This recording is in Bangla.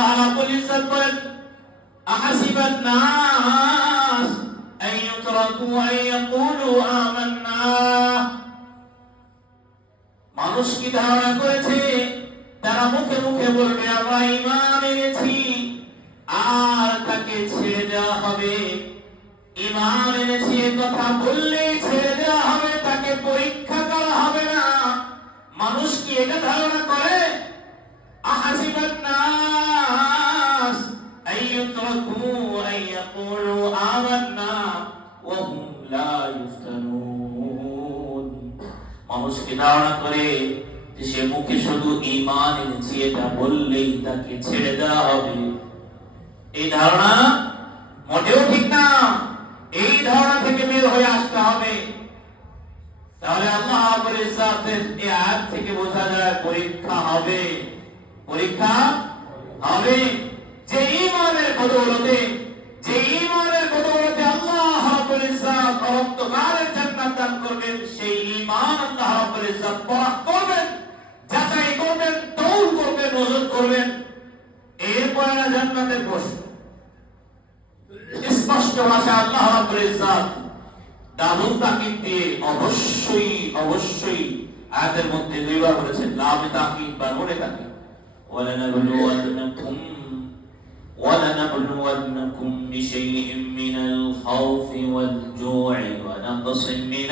আল্লাহ রাব্বুল ইজ্জত বলেন আহাসিবান নাস আন ইউতরাকু আন ইয়াকুলু আমান্না, মানুষ কি ধারণা করেছে তারা মুখে মুখে বলবে আমরা ঈমান এনেছি আর তাকে ছেড়ে দেওয়া হবে? ঈমান এনেছি এই কথা বললেই ছেড়ে দেওয়া হবে, তাকে পরীক্ষা করা হবে না। মানুষ কি এটা ধারণা করে? আহাসিবান নাস আন ইউতরাকু আন ইয়াকুলু আমান্না ওয়া হুম লা ইফতানুন। মানুষ কি ধারণা করে যে সে মুখে শুধু ঈমান এনেছি এটা বললেই তাকে ছেড়ে দেওয়া হবে? এই ধারণা মোটেও ঠিক না। এই ধারণা থেকে বের হয়ে আসতে হবে। তাহলে আল্লাহ রাব্বুল ইজ্জতের এই আয়াত থেকে বোঝা যায় পরীক্ষা হবে, পরীক্ষা হবে। যে ঈমানের বদৌলতে আল্লাহ রাব্বুল ইজ্জত পরন্তকালের জান্নাত দান করবেন, সেই ঈমান আল্লাহ রাব্বুল ইজ্জত পরখ করবেন, যাচাই করবেন, তৌল করবেন, ওজন করবেন। এরপরে না জান্নাতের প্রশ্ন। স্পষ্ট ভাষা আল্লাহ রাব্বুল ইজ্জত দারুণ তাকিদ দিয়ে অবশ্যই আয়াতের মধ্যে দুইবার বলেছেন, লামে তাকিদ বা নুনে তাকিদ। ولنبلونكم بشيء من الخوف والجوع ونقص من